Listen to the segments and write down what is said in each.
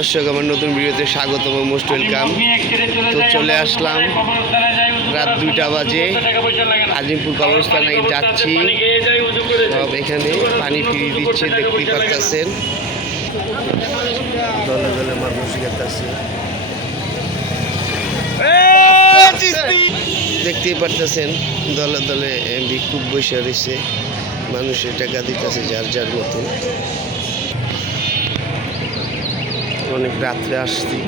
দর্শক আমার নতুন ভিডিওতে স্বাগতম মোস্ট ওয়েলকাম তো চলে আসলাম রাত দুইটা বাজে। আজিমপুর কবরস্থানে যাচ্ছি। সব এখানে পানি ফিরিয়ে দিচ্ছে দেখতেই পারতেছেন। দলে দলে মানুষ গেতাছে দেখতেই পারতেছেন দলে দলে ভিক্ষুক বসে রয়েছে। মানুষের টাকা দিতেছে যার যার মতন। অনেক রাত্রে আসছি।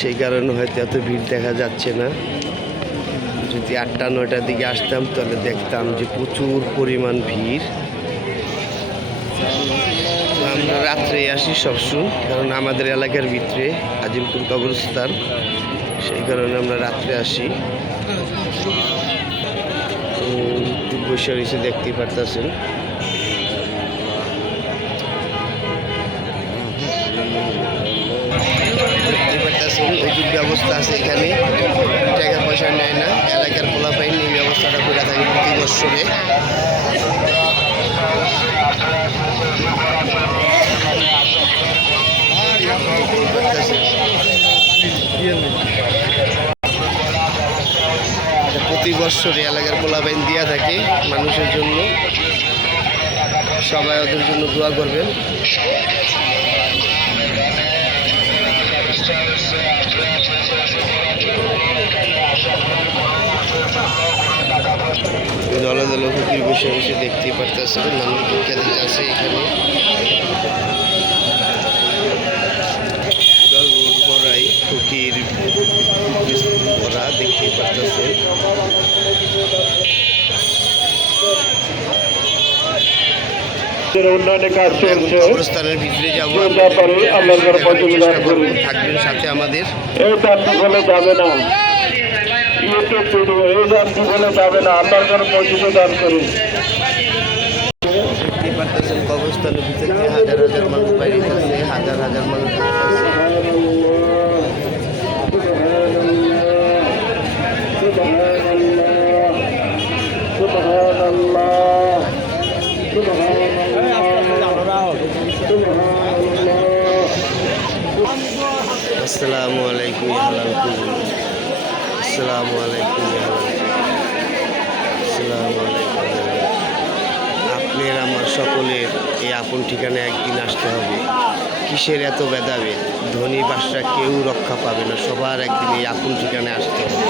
সেই কারণে হয়তো এত ভিড় দেখা যাচ্ছে না। যদি আটটা, নয়টার দিকে আসতাম, তাহলে দেখতাম যে প্রচুর পরিমাণ ভিড়। আমরা রাত্রে আসি সবসময়, কারণ আমাদের এলাকার ভিতরে আজিমপুর কবরস্থান, সেই কারণে আমরা রাত্রে আসি। বসে রয়েছে, দেখতেই পারতেছেন। ওষুধ ব্যবস্থা আছে এখানে। টাকা পয়সা নেয় না, এলাকার পোলাপাইন এই ব্যবস্থাটা করে থাকে প্রতি। এটা প্রতি বছরে এলাকার পোলাপাইন দিয়া থাকে মানুষের জন্য। সবাই ওদের জন্য দোয়া করবেন। দলে ফকির বসে বসে দেখতেই পারতেছে ঢুকে দিতে আছে এখানে ভরাই ভরা দেখতেই কবরস্থানের ভিতরে যাব করব। করুন। থাকবেন সাথে আমাদের যাবে না ইউটিউব ভিডিও এই যাত্রী বলে যাবে না আল্লাহর ঘরে পর্যন্ত দান করুন আসসালামু আলাইকুম আসসালামু আলাইকুম ইয়া। আসসালামু আলাইকুম ইয়া আপনার আমার সকলের এই আপন ঠিকানায় একদিন আসতে হবে কিসের এত বেদাবে ধনী বাসরা কেউ রক্ষা পাবে না সবার একদিন এই আপন ঠিকানায় আসতে হবে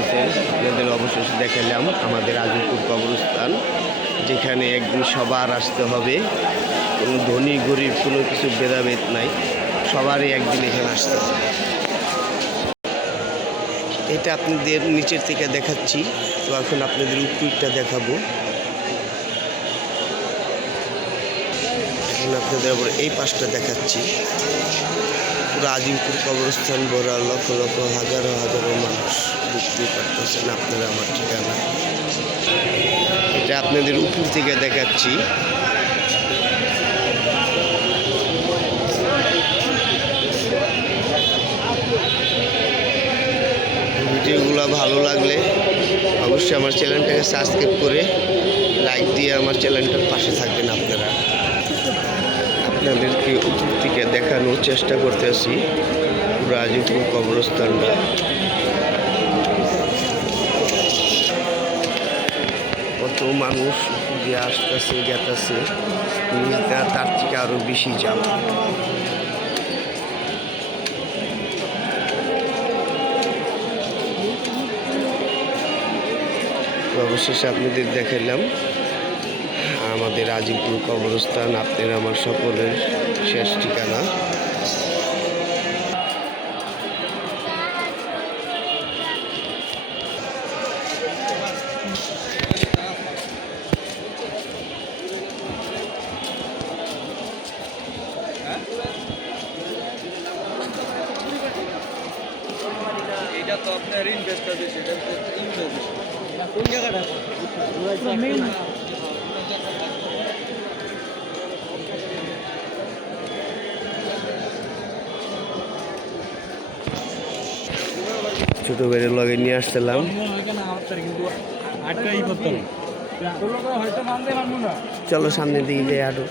আপনাদের অবশেষে দেখালাম আমাদের আজিমপুর কবরস্থান, যেখানে একদিন সবার আসতে হবে। কোনো ধনী, গরিব, কোনো কিছু ভেদাভেদ নাই। সবারই একদিন এখানে আসতে হবে। এটা আপনাদের নিচের থেকে দেখাচ্ছি। তো এখন আপনাদের উপরটা দেখাবো। এখন আপনাদের আবার এই পাশটা দেখাচ্ছি। পুরো আজিমপুর কবরস্থান ভরা লক্ষ লক্ষ হাজারো হাজারো মানুষ। পারতেছেন আপনারা আমার ঠিকানা? এটা আপনাদের উপর থেকে দেখাচ্ছি। ভিডিওগুলো ভালো লাগলে অবশ্যই আমার চ্যানেলটাকে সাবস্ক্রাইব করে লাইক দিয়ে আমার চ্যানেলটার পাশে থাকবেন আপনারা। আপনাদেরকে উপর থেকে দেখানোর চেষ্টা করতেছি। পুরো আজিপুর কবরস্থানটা। মানুষ দিয়ে আসতেছে, গেতেছে তার থেকে আরও বেশি যাব অবশেষে আপনাদের দেখাইলাম, আমাদের আজিমপুর কবরস্থান, আপনার আমার সকলের শেষ ঠিকানা। এটা তো আপনার কোন জায়গাটা? ছোট করে লগে নিয়ে আসছিলাম। চলো সামনের দিকে যাই আরও।